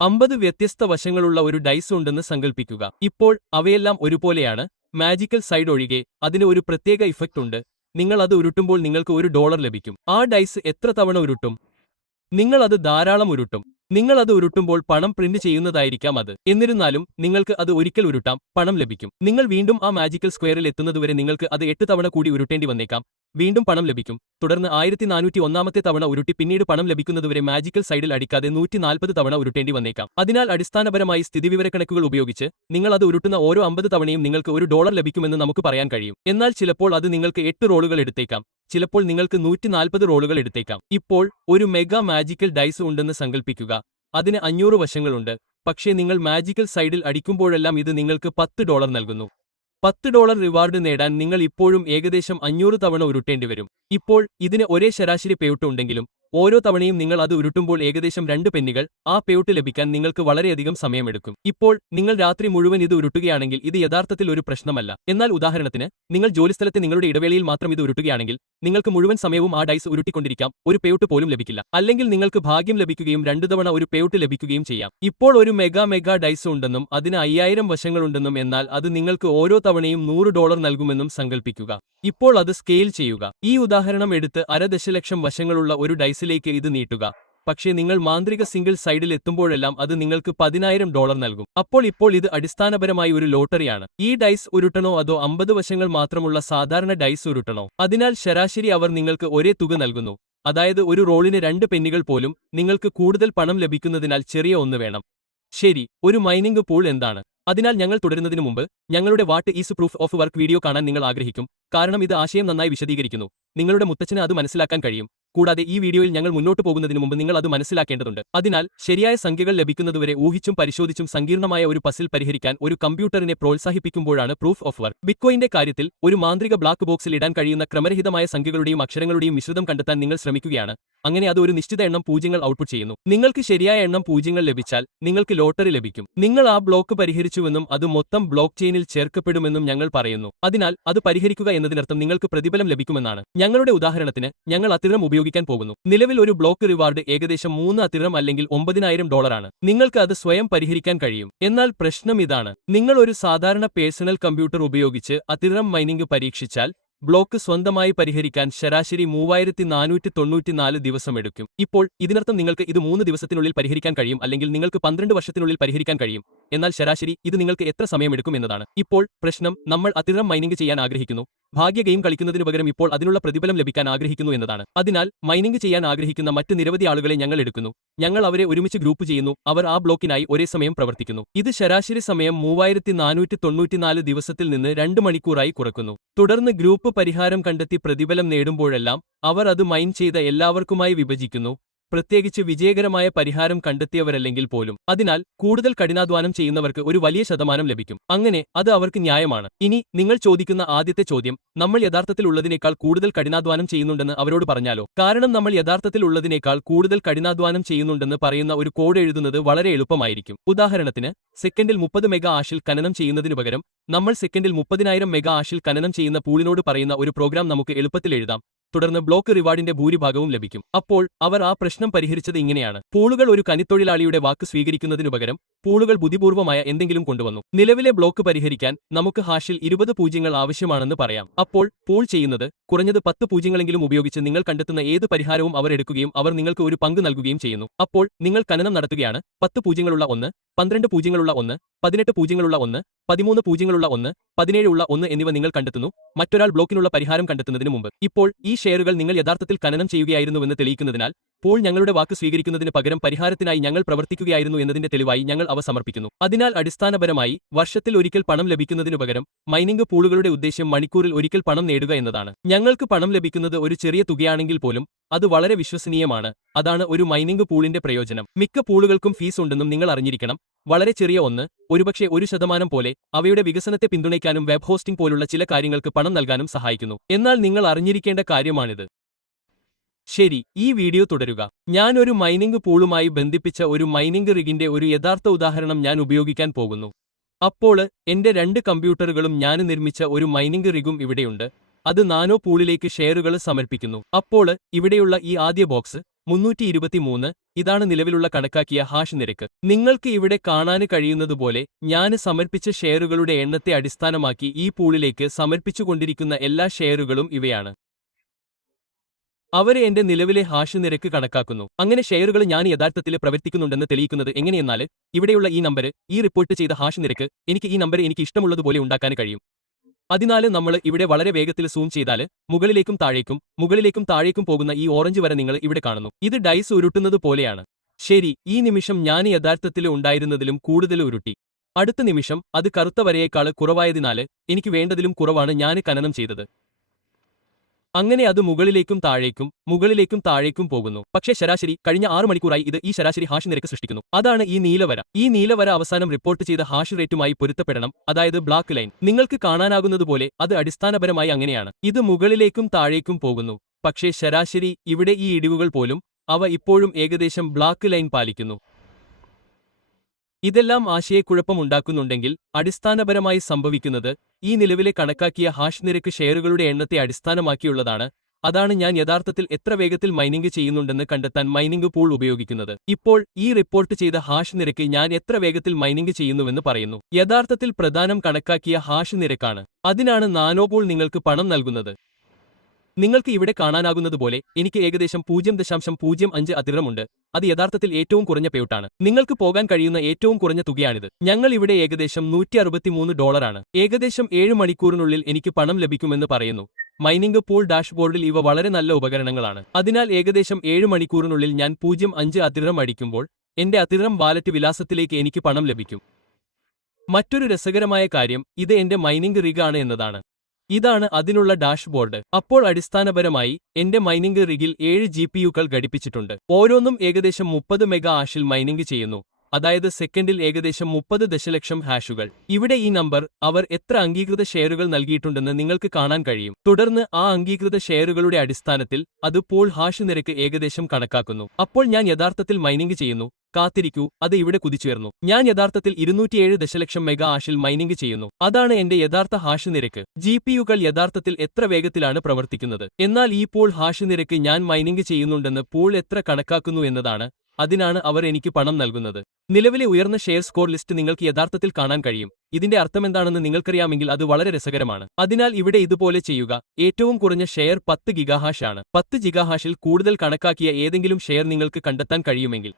50 വ്യത്യസ്ത വശങ്ങളുള്ള ഒരു ഡൈസ് ഉണ്ടെന്ന് സങ്കൽപ്പിക്കുക. ഇപ്പോൾ അവയെല്ലാം ഒരുപോലെയാണ്, മാജിക്കൽ സൈഡ് ഒഴികെ. അതിന് ഒരു പ്രത്യേക ഇഫക്റ്റ് ഉണ്ട്. നിങ്ങൾ അത് ഉരുട്ടുമ്പോൾ നിങ്ങൾക്ക് $1 ലഭിക്കും. ആ ഡൈസ് എത്ര തവണ ഉരുട്ടും? നിങ്ങൾ അത് ധാരാളം ഉരുട്ടും. നിങ്ങൾ അത് ഉരുട്ടുമ്പോൾ പണം പ്രിന്റ് ചെയ്യുന്നതായിരിക്കാം അത്. എന്നിരുന്നാലും നിങ്ങൾക്ക് അത് ഒരിക്കൽ ഉരുട്ടാം, പണം ലഭിക്കും. നിങ്ങൾ വീണ്ടും ആ മാജിക്കൽ സ്ക്വയറിൽ എത്തുന്നതുവരെ നിങ്ങൾക്ക് അത് 8 തവണ കൂടി ഉരുട്ടേണ്ടി വന്നേക്കാം. വീണ്ടും പണം ലഭിക്കും. തുടർന്ന് 1401 തവണ ഉരുട്ടി പിന്നീട് പണം ലഭിക്കുന്നതുവരെ മാജിക്കൽ സൈഡിൽ അടിക്കാതെ 140 തവണ ഉരുട്ടേണ്ടി വന്നേക്കാം. അതിനാൽ അടിസ്ഥാനപരമായി സ്ഥിതിവിവരക്കണക്കുകൾ ഉപയോഗിച്ച് നിങ്ങൾ അത് ഉരുട്ടുന്ന ഓരോ 50 തവണയും നിങ്ങൾക്ക് $1 ലഭിക്കുമെന്ന് നമുക്ക് പറയാൻ കഴിയും. എന്നാൽ ചിലപ്പോൾ അത് നിങ്ങൾക്ക് 8 റോളുകൾ എടുത്തേക്കാം. ചിലപ്പോൾ നിങ്ങൾക്ക് 140 റോളുകൾ എടുത്തേക്കാം. ഇപ്പോൾ ഒരു മെഗാ മാജിക്കൽ ഡൈസ് ഉണ്ടെന്ന് സങ്കൽപ്പിക്കുക. അതിന് 500 വശങ്ങളുണ്ട്. പക്ഷേ നിങ്ങൾ മാജിക്കൽ സൈഡിൽ അടിക്കുമ്പോഴെല്ലാം ഇത് നിങ്ങൾക്ക് $10 നൽകുന്നു. $10 റിവാർഡ് നേടാൻ നിങ്ങൾ ഇപ്പോഴും ഏകദേശം 500 തവണ ഉരുട്ടേണ്ടിവരും. ഇപ്പോൾ ഇതിന് ഒരേ ശരാശരി പേയ്ഔട്ട് ഉണ്ടെങ്കിലും ഓരോ തവണയും നിങ്ങൾ അത് ഉരുട്ടുമ്പോൾ ഏകദേശം 2 പെന്നികൾ ആ പേയ്ഔട്ട് ലഭിക്കാൻ നിങ്ങൾക്ക് വളരെയധികം സമയമെടുക്കും. ഇപ്പോൾ നിങ്ങൾ രാത്രി മുഴുവൻ ഇത് ഉരുട്ടുകയാണെങ്കിൽ ഇത് യഥാർത്ഥത്തിൽ ഒരു പ്രശ്നമല്ല. എന്നാൽ ഉദാഹരണത്തിന് നിങ്ങൾ ജോലിസ്ഥലത്തെ നിങ്ങളുടെ ഇടവേളയിൽ മാത്രം ഇത് ഉരുട്ടുകയാണെങ്കിൽ നിങ്ങൾക്ക് മുഴുവൻ സമയവും ആ ഡൈസ് ഉരുട്ടിക്കൊണ്ടിരിക്കാം, ഒരു പേയ്ഔട്ട് പോലും ലഭിക്കില്ല. അല്ലെങ്കിൽ നിങ്ങൾക്ക് ഭാഗ്യം ലഭിക്കുകയും 2 തവണ ഒരു പേയ്ഔട്ട് ലഭിക്കുകയും ചെയ്യാം. ഇപ്പോൾ ഒരു മെഗാ ഡൈസ് ഉണ്ടെന്നും അതിന് 5000 വശങ്ങളുണ്ടെന്നും, എന്നാൽ അത് നിങ്ങൾക്ക് ഓരോ തവണയും $100 നൽകുമെന്നും സങ്കൽപ്പിക്കുക. ഇപ്പോൾ അത് സ്കെയിൽ ചെയ്യുക. ഈ ഉദാഹരണം എടുത്ത് 1/2 ദശലക്ഷം വശങ്ങളുള്ള ഒരു ഡൈസിലേക്ക് ഇത് നീട്ടുക. പക്ഷേ നിങ്ങൾ മാന്ത്രിക സിംഗിൾ സൈഡിൽ എത്തുമ്പോഴെല്ലാം അത് നിങ്ങൾക്ക് $10,000 നൽകും. ഇപ്പോൾ ഇത് അടിസ്ഥാനപരമായി ഒരു ലോട്ടറിയാണ്. ഈ ഡൈസ് ഉരുട്ടണോ അതോ 50 വശങ്ങൾ മാത്രമുള്ള സാധാരണ ഡൈസ് ഉരുട്ടണോ? അതിനാൽ ശരാശരി അവർ നിങ്ങൾക്ക് ഒരേ തുക നൽകുന്നു. അതായത് ഒരു റോളിന് 2 പെന്നികൾ പോലും. നിങ്ങൾക്ക് കൂടുതൽ പണം ലഭിക്കുന്നതിനാൽ ചെറിയ ഒന്ന് വേണം. ശരി, ഒരു മൈനിംഗ് പൂൾ എന്താണ്? അതിനാൽ ഞങ്ങൾ തുടരുന്നതിന് മുമ്പ് ഞങ്ങളുടെ what is proof of work video കാണാൻ നിങ്ങൾ ആഗ്രഹിക്കും, കാരണം ഇത് ആശയം നന്നായി വിശദീകരിക്കുന്നു. നിങ്ങളുടെ മുത്തച്ഛന് അത് മനസ്സിലാക്കാൻ കഴിയും. കൂടാതെ ഈ വീഡിയോയിൽ ഞങ്ങൾ മുന്നോട്ട് പോകുന്നതിന് മുമ്പ് നിങ്ങൾ അത് മനസ്സിലാക്കേണ്ടതുണ്ട്. അതിനാൽ ശരിയായ സംഖ്യകൾ ലഭിക്കുന്നതുവരെ ഊഹിച്ചും പരിശോധിച്ചും സങ്കീർണമായ ഒരു പസിൽ പരിഹരിക്കാൻ ഒരു കമ്പ്യൂട്ടറിനെ പ്രോത്സാഹിപ്പിക്കുമ്പോഴാണ് പ്രൂഫ് ഓഫ് വർക്ക്. ബിറ്റ്കോയിന്റെ കാര്യത്തിൽ ഒരു മാന്ത്രിക ബ്ലാക്ക് ബോക്സിൽ ഇടാൻ കഴിയുന്ന ക്രമരഹിതമായ സംഖ്യകളുടെയും അക്ഷരങ്ങളുടെയും മിശ്രിതം കണ്ടെത്താൻ നിങ്ങൾ ശ്രമിക്കുകയാണ്. അങ്ങനെ അത് ഒരു നിശ്ചിത എണ്ണം പൂജ്യങ്ങൾ ഔട്ട്പുട്ട് ചെയ്യുന്നു. നിങ്ങൾക്ക് ശരിയായ എണ്ണം പൂജ്യങ്ങൾ ലഭിച്ചാൽ നിങ്ങൾക്ക് ലോട്ടറി ലഭിക്കും. നിങ്ങൾ ആ ബ്ലോക്ക് പരിഹരിച്ചുവെന്നും അത് മൊത്തം ബ്ലോക്ക് ചെയിനിൽ ചേർക്കപ്പെടുമെന്നും ഞങ്ങൾ പറയുന്നു. അതിനാൽ അത് പരിഹരിക്കുക എന്നതിനർത്ഥം നിങ്ങൾക്ക് പ്രതിഫലം ലഭിക്കുമെന്നാണ്. ഞങ്ങളുടെ ഉദാഹരണത്തിന് ഞങ്ങൾ അത്തിരം ഉപയോഗിക്കാൻ പോകുന്നു. നിലവിൽ ഒരു ബ്ലോക്ക് റിവാർഡ് ഏകദേശം 3 അത്തിരം അല്ലെങ്കിൽ $9,000 ആണ്. നിങ്ങൾക്ക് അത് സ്വയം പരിഹരിക്കാൻ കഴിയും. എന്നാൽ പ്രശ്നം ഇതാണ്, നിങ്ങൾ ഒരു സാധാരണ പേഴ്സണൽ കമ്പ്യൂട്ടർ ഉപയോഗിച്ച് അത്തിരം മൈനിംഗ് പരീക്ഷിച്ചാൽ ബ്ലോക്ക് സ്വന്തമായി പരിഹരിക്കാൻ ശരാശരി 3494 ദിവസമെടുക്കും. ഇപ്പോൾ ഇതിനർത്ഥം നിങ്ങൾക്ക് ഇത് 3 ദിവസത്തിനുള്ളിൽ പരിഹരിക്കാൻ കഴിയും, അല്ലെങ്കിൽ നിങ്ങൾക്ക് 12 വർഷത്തിനുള്ളിൽ പരിഹരിക്കാൻ കഴിയും. എന്നാൽ ശരാശരി ഇത് നിങ്ങൾക്ക് എത്ര സമയമെടുക്കും എന്നതാണ്. ഇപ്പോൾ പ്രശ്നം, നമ്മൾ അത്തിരം മൈനിംഗ് ചെയ്യാൻ ആഗ്രഹിക്കുന്നു. ഭാഗ്യ ഗെയിം കളിക്കുന്നതിനു പകരം ഇപ്പോൾ അതിനുള്ള പ്രതിഫലം ലഭിക്കാൻ ആഗ്രഹിക്കുന്നു എന്നതാണ്. അതിനാൽ മൈനിംഗ് ചെയ്യാൻ ആഗ്രഹിക്കുന്ന മറ്റ് നിരവധി ആളുകളെ ഞങ്ങൾ എടുക്കുന്നു. ഞങ്ങൾ അവരെ ഒരുമിച്ച് ഗ്രൂപ്പ് ചെയ്യുന്നു. അവർ ആ ബ്ലോക്കിനായി ഒരേ സമയം പ്രവർത്തിക്കുന്നു. ഇത് ശരാശരി സമയം 3494 ദിവസത്തിൽ നിന്ന് 2 മണിക്കൂറായി കുറക്കുന്നു. തുടർന്ന് ഗ്രൂപ്പ് പരിഹാരം കണ്ടെത്തി പ്രതിഫലം നേടുമ്പോഴെല്ലാം അവർ അത് മൈൻ ചെയ്ത എല്ലാവർക്കുമായി വിഭജിക്കുന്നു, പ്രത്യേകിച്ച് വിജയകരമായ പരിഹാരം കണ്ടെത്തിയവരല്ലെങ്കിൽ പോലും. അതിനാൽ കൂടുതൽ കഠിനാധ്വാനം ചെയ്യുന്നവർക്ക് ഒരു വലിയ ശതമാനം ലഭിക്കും. അങ്ങനെ അത് അവർക്ക് ന്യായമാണ്. ഇനി നിങ്ങൾ ചോദിക്കുന്ന ആദ്യത്തെ ചോദ്യം, നമ്മൾ യഥാർത്ഥത്തിൽ ഉള്ളതിനേക്കാൾ കൂടുതൽ കഠിനാധ്വാനം ചെയ്യുന്നുണ്ടെന്ന് അവരോട് പറഞ്ഞാലോ? കാരണം നമ്മൾ യഥാർത്ഥത്തിൽ ഉള്ളതിനേക്കാൾ കൂടുതൽ കഠിനാധ്വാനം ചെയ്യുന്നുണ്ടെന്ന് പറയുന്ന ഒരു കോഡ് എഴുതുന്നത് വളരെ എളുപ്പമായിരിക്കും. ഉദാഹരണത്തിന്, സെക്കൻഡിൽ 30 മെഗാ ആഷിൽ ഖനനം ചെയ്യുന്നതിനു പകരം നമ്മൾ സെക്കൻഡിൽ 30,000 മെഗാ ആഷിൽ ഖനനം ചെയ്യുന്ന പൂളിനോട് പറയുന്ന ഒരു പ്രോഗ്രാം നമുക്ക് എളുപ്പത്തിൽ എഴുതാം. തുടർന്ന് ബ്ലോക്ക് റിവാർഡിന്റെ ഭൂരിഭാഗവും ലഭിക്കും. അപ്പോൾ അവർ ആ പ്രശ്നം പരിഹരിച്ചത് ഇങ്ങനെയാണ്. പൂളുകൾ ഒരു കനിത്തൊഴിലാളിയുടെ വാക്ക് സ്വീകരിക്കുന്നതിനു പകരം പൂളുകൾ ബുദ്ധിപൂർവമായ എന്തെങ്കിലും കൊണ്ടുവന്നു. നിലവിലെ ബ്ലോക്ക് പരിഹരിക്കാൻ നമുക്ക് ഹാഷിൽ 20 പൂജ്യങ്ങൾ ആവശ്യമാണെന്ന് പറയാം. അപ്പോൾ പൂൾ ചെയ്യുന്നത് കുറഞ്ഞത് 10 പൂജ്യങ്ങളെങ്കിലും ഉപയോഗിച്ച് നിങ്ങൾ കണ്ടെത്തുന്ന ഏത് പരിഹാരവും അവർ എടുക്കുകയും അവർ നിങ്ങൾക്ക് ഒരു പങ്ക് നൽകുകയും ചെയ്യുന്നു. അപ്പോൾ നിങ്ങൾ ഖനനം നടത്തുകയാണ്. 10 പൂജ്യങ്ങളുള്ള 1, 12 പൂജ്യങ്ങളുള്ള 1, 18 പൂജ്യങ്ങളുള്ള 1, 13 പൂജ്യങ്ങളുള്ള 1, 17 ഉള്ള 1 എന്നിവ നിങ്ങൾ കണ്ടെത്തുന്നു, മറ്റൊരാൾ ബ്ലോക്കിനുള്ള പരിഹാരം കണ്ടെത്തുന്നതിന് മുമ്പ്. ഇപ്പോൾ ഈ ഷെയറുകൾ നിങ്ങൾ യഥാർത്ഥത്തിൽ ഖനനം ചെയ്യുകയായിരുന്നുവെന്ന് തെളിയിക്കുന്നതിനാൽ പൂൾ ഞങ്ങളുടെ വാക്ക് സ്വീകരിക്കുന്നതിന് പകരം പരിഹാരത്തിനായി ഞങ്ങൾ പ്രവർത്തിക്കുകയായിരുന്നു എന്നതിന്റെ തെളിവായി ഞങ്ങൾ അവ സമർപ്പിക്കുന്നു. അതിനാൽ അടിസ്ഥാനപരമായി വർഷത്തിൽ ഒരിക്കൽ പണം ലഭിക്കുന്നതിനു പകരം മൈനിംഗ് പൂളുകളുടെ ഉദ്ദേശ്യം മണിക്കൂറിൽ ഒരിക്കൽ പണം നേടുക എന്നതാണ്. ഞങ്ങൾക്ക് പണം ലഭിക്കുന്നത് ഒരു ചെറിയ തുകയാണെങ്കിൽ പോലും അത് വളരെ വിശ്വസനീയമാണ്. അതാണ് ഒരു മൈനിംഗ് പൂളിന്റെ പ്രയോജനം. മിക്ക പൂളുകൾക്കും ഫീസ് ഉണ്ടെന്നും നിങ്ങൾ അറിഞ്ഞിരിക്കണം. വളരെ ചെറിയ ഒന്ന്, ഒരുപക്ഷെ 1% പോലെ, അവയുടെ വികസനത്തെ പിന്തുണയ്ക്കാനും വെബ് ഹോസ്റ്റിംഗ് പോലുള്ള ചില കാര്യങ്ങൾക്ക് പണം നൽകാനും സഹായിക്കുന്നു. എന്നാൽ നിങ്ങൾ അറിഞ്ഞിരിക്കേണ്ട കാര്യമാണിത്. ശരി, ഈ വീഡിയോ തുടരുക. ഞാൻ ഒരു മൈനിംഗ് പൂളുമായി ബന്ധിപ്പിച്ച ഒരു മൈനിംഗ് റിഗിന്റെ ഒരു യഥാർത്ഥ ഉദാഹരണം ഞാൻ ഉപയോഗിക്കാൻ പോകുന്നു. അപ്പോൾ എന്റെ 2 കമ്പ്യൂട്ടറുകളും ഞാൻ നിർമ്മിച്ച ഒരു മൈനിംഗ് റിഗും ഇവിടെയുണ്ട്. അത് നാനോ പൂളിലേക്ക് ഷെയറുകൾ സമർപ്പിക്കുന്നു. അപ്പോൾ ഇവിടെയുള്ള ഈ ആദ്യ ബോക്സ് 323. ഇതാണ് നിലവിലുള്ള കണക്കാക്കിയ ഹാഷ് നിരക്ക്. നിങ്ങൾക്ക് ഇവിടെ കാണാൻ കഴിയുന്നതുപോലെ ഞാൻ സമർപ്പിച്ച ഷെയറുകളുടെ എണ്ണത്തെ അടിസ്ഥാനമാക്കി ഈ പൂളിലേക്ക് സമർപ്പിച്ചുകൊണ്ടിരിക്കുന്ന എല്ലാ ഷെയറുകളും ഇവയാണ്. അവരെ എന്റെ നിലവിലെ ഹാഷ് നിരക്ക് കണക്കാക്കുന്നു. അങ്ങനെ ഷെയറുകൾ ഞാൻ യഥാർത്ഥത്തിൽ പ്രവർത്തിക്കുന്നുണ്ടെന്ന് തെളിയിക്കുന്നത് എങ്ങനെയെന്നാൽ ഇവിടെയുള്ള ഈ നമ്പർ, ഈ റിപ്പോർട്ട് ചെയ്ത ഹാഷ് നിരക്ക്, എനിക്ക് ഈ നമ്പർ എനിക്ക് ഇഷ്ടമുള്ളതുപോലെ ഉണ്ടാക്കാൻ കഴിയും. അതിനാൽ നമ്മൾ ഇവിടെ വളരെ വേഗത്തിൽ സൂം ചെയ്താൽ മുകളിലേക്കും താഴേക്കും പോകുന്ന ഈ ഓറഞ്ച് വര നിങ്ങൾ ഇവിടെ കാണുന്നു. ഇത് ഡൈസ് ഉരുട്ടുന്നത് പോലെയാണ്. ശരി, ഈ നിമിഷം ഞാൻ യഥാർത്ഥത്തിൽ ഉണ്ടായിരുന്നതിലും കൂടുതൽ ഉരുട്ടി. അടുത്ത നിമിഷം അത് കറുത്ത വരയേക്കാൾ കുറവായതിനാൽ എനിക്ക് വേണ്ടതിലും കുറവാണ് ഞാൻ ഖനനം ചെയ്തത്. അങ്ങനെ അത് മുകളിലേക്കും താഴേക്കും പോകുന്നു. പക്ഷേ ശരാശരി കഴിഞ്ഞ 6 മണിക്കൂറായി ഇത് ഈ ശരാശരി ഹാഷ് നിരക്ക് സൃഷ്ടിക്കുന്നു. അതാണ് ഈ നീലവര. ഈ നീലവര അവസാനം റിപ്പോർട്ട് ചെയ്ത ഹാഷ് റേറ്റുമായി പൊരുത്തപ്പെടണം, അതായത് ബ്ലാക്ക് ലൈൻ. നിങ്ങൾക്ക് കാണാനാകുന്നതുപോലെ അത് അടിസ്ഥാനപരമായി അങ്ങനെയാണ്. ഇത് മുകളിലേക്കും താഴേക്കും പോകുന്നു. പക്ഷേ ശരാശരി ഇവിടെ ഈ ഇടിവുകൾ പോലും അവ ഇപ്പോഴും ഏകദേശം ബ്ലാക്ക് ലൈൻ പാലിക്കുന്നു. ഇതെല്ലാം ആശയക്കുഴപ്പമുണ്ടാക്കുന്നുണ്ടെങ്കിൽ അടിസ്ഥാനപരമായി സംഭവിക്കുന്നത് ഈ നിലവിലെ കണക്കാക്കിയ ഹാഷ് നിരക്ക് ഷെയറുകളുടെ എണ്ണത്തെ അടിസ്ഥാനമാക്കിയുള്ളതാണ്. അതാണ് ഞാൻ യഥാർത്ഥത്തിൽ എത്ര വേഗത്തിൽ മൈനിംഗ് ചെയ്യുന്നുണ്ടെന്ന് കണ്ടെത്താൻ മൈനിംഗ് പൂൾ ഉപയോഗിക്കുന്നത്. ഇപ്പോൾ ഈ റിപ്പോർട്ട് ചെയ്ത ഹാഷ് നിരക്ക് ഞാൻ എത്ര വേഗത്തിൽ മൈനിംഗ് ചെയ്യുന്നുവെന്ന് പറയുന്നു. യഥാർത്ഥത്തിൽ പ്രധാനം കണക്കാക്കിയ ഹാഷ് നിരക്കാണ്. അതിനാണ് നാനോപൂൾ നിങ്ങൾക്ക് പണം നൽകുന്നത്. നിങ്ങൾക്ക് ഇവിടെ കാണാനാകുന്നതുപോലെ എനിക്ക് ഏകദേശം 0.05 അധികമുണ്ട്. അത് യഥാർത്ഥത്തിൽ ഏറ്റവും കുറഞ്ഞ പേയ്ഔട്ടാണ്. നിങ്ങൾക്ക് പോകാൻ കഴിയുന്ന ഏറ്റവും കുറഞ്ഞ തുകയാണിത്. ഞങ്ങൾ ഇവിടെ ഏകദേശം $163. ഏകദേശം 7 മണിക്കൂറിനുള്ളിൽ എനിക്ക് പണം ലഭിക്കുമെന്ന് പറയുന്നു. മൈനിംഗ് പൂൾ ഡാഷ്ബോർഡിൽ ഇവ വളരെ നല്ല ഉപകരണങ്ങളാണ്. അതിനാൽ ഏകദേശം 7 മണിക്കൂറിനുള്ളിൽ ഞാൻ 0.5 അധികം അടിക്കുമ്പോൾ എന്റെ അധികം വാലറ്റ് വിലാസത്തിലേക്ക് എനിക്ക് പണം ലഭിക്കും. മറ്റൊരു രസകരമായ കാര്യം ഇത് എന്റെ മൈനിംഗ് റിഗ് ആണ് എന്നതാണ്. ഇതാണ് അതിനുള്ള ഡാഷ്ബോർഡ്. അപ്പോൾ അടിസ്ഥാനപരമായി എന്റെ മൈനിംഗ് റിഗിൽ 7 GPUകൾ ഘടിപ്പിച്ചിട്ടുണ്ട്. ഓരോന്നും ഏകദേശം 30 മെഗാ ഹാഷിൽ മൈനിംഗ് ചെയ്യുന്നു. അതായത് സെക്കൻഡിൽ ഏകദേശം 30 ദശലക്ഷം ഹാഷുകൾ. ഇവിടെ ഈ നമ്പർ അവർ എത്ര അംഗീകൃത ഷെയറുകൾ നൽകിയിട്ടുണ്ടെന്ന് നിങ്ങൾക്ക് കാണാൻ കഴിയും. തുടർന്ന് ആ അംഗീകൃത ഷെയറുകളുടെ അടിസ്ഥാനത്തിൽ അത് പൂൾ ഹാഷ് നിരക്ക് ഏകദേശം കണക്കാക്കുന്നു. അപ്പോൾ ഞാൻ യഥാർത്ഥത്തിൽ മൈനിംഗ് ചെയ്യുന്നു. കാത്തിരിക്കൂ, അത് ഇവിടെ കുതിച്ചുയർന്നു. ഞാൻ യഥാർത്ഥത്തിൽ 207 ദശലക്ഷം മെഗാ ഹാഷിൽ മൈനിംഗ് ചെയ്യുന്നു. അതാണ് എന്റെ യഥാർത്ഥ ഹാഷ് നിരക്ക്. GPUകൾ യഥാർത്ഥത്തിൽ എത്ര വേഗത്തിലാണ് പ്രവർത്തിക്കുന്നത്. എന്നാൽ ഈ പൂൾ ഹാഷ് നിരക്ക് ഞാൻ മൈനിംഗ് ചെയ്യുന്നുണ്ടെന്ന് പൂൾ എത്ര കണക്കാക്കുന്നു എന്നതാണ്. അതിനാണ് അവർ എനിക്ക് പണം നൽകുന്നത്. നിലവിലെ ഉയർന്ന ഷെയർ സ്കോർ ലിസ്റ്റ് നിങ്ങൾക്ക് യഥാർത്ഥത്തിൽ കാണാൻ കഴിയും. ഇതിന്റെ അർത്ഥമെന്താണെന്ന് നിങ്ങൾക്കറിയാമെങ്കിൽ അത് വളരെ രസകരമാണ്. അതിനാൽ ഇവിടെ ഇതുപോലെ ചെയ്യുക. ഏറ്റവും കുറഞ്ഞ ഷെയർ 10 ഗിഗാഹാഷ് ആണ്. 10 ഗിഗാഹാഷിൽ കൂടുതൽ കണക്കാക്കിയ ഏതെങ്കിലും ഷെയർ നിങ്ങൾക്ക് കണ്ടെത്താൻ കഴിയുമെങ്കിൽ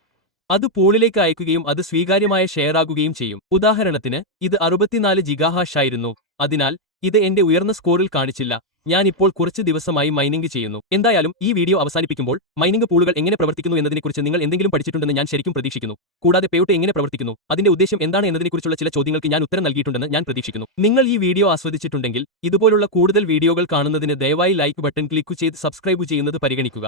അത് പൂളിലേക്ക് അയക്കുകയും അത് സ്വീകാര്യമായ ഷെയറാകുകയും ചെയ്യും. ഉദാഹരണത്തിന് ഇത് 64 ഗിഗാഹാഷ് ആയിരുന്നു. അതിനാൽ ഇത് എന്റെ ഉയർന്ന സ്കോറിൽ കാണിച്ചില്ല. ഞാൻ ഇപ്പോൾ കുറച്ച് ദിവസമായി മൈനിംഗ് ചെയ്യുന്നു. എന്തായാലും ഈ വീഡിയോ അവസാനിപ്പിക്കുമ്പോൾ മൈനിംഗ് പൂളുകൾ എങ്ങനെ പ്രവർത്തിക്കുന്നു എന്നതിനെക്കുറിച്ച് നിങ്ങൾ എന്തെങ്കിലും പഠിച്ചിട്ടുണ്ടെന്ന് ഞാൻ ശരിക്കും പ്രതീക്ഷിക്കുന്നു. കൂടാതെ പേയ്ഔട്ട് എങ്ങനെ പ്രവർത്തിക്കുന്നു, അതിന്റെ ഉദ്ദേശം എന്താണ് എന്നതിനെക്കുറിച്ചുള്ള ചില ചോദ്യങ്ങൾക്ക് ഞാൻ ഉത്തരം നൽകിയിട്ടുണ്ടെന്ന് ഞാൻ പ്രതീക്ഷിക്കുന്നു. നിങ്ങൾ ഈ വീഡിയോ ആസ്വദിച്ചിട്ടുണ്ടെങ്കിൽ ഇതുപോലുള്ള കൂടുതൽ വീഡിയോകൾ കാണുന്നതിന് ദയവായി ലൈക്ക് ബട്ടൺ ക്ലിക്ക് ചെയ്ത് സബ്സ്ക്രൈബ് ചെയ്യുന്നത് പരിഗണിക്കുക.